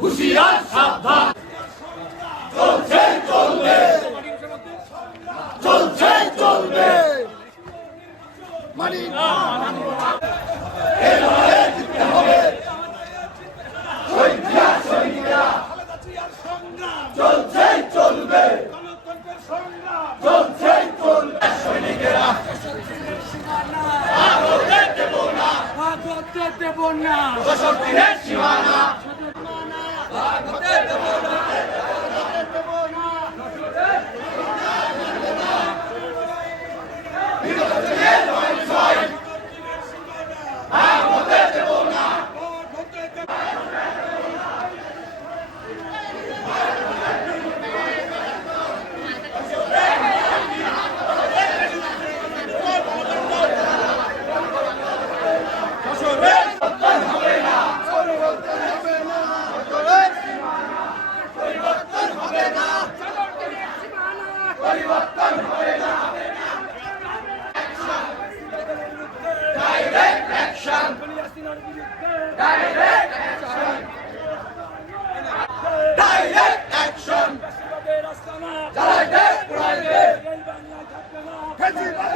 হুশিয়ার সাবধান। চলছে চলবে। চলছে চলবে। মানি চলছে চলবে। চলছে চলবে। সৈনিকেরা। ভারতে দেব না। ভাগতে দেব না। দশটির সীমানা ডাইরেক্ট অ্যাকশন চালাইতে পুরাইতে ফেসিবাদের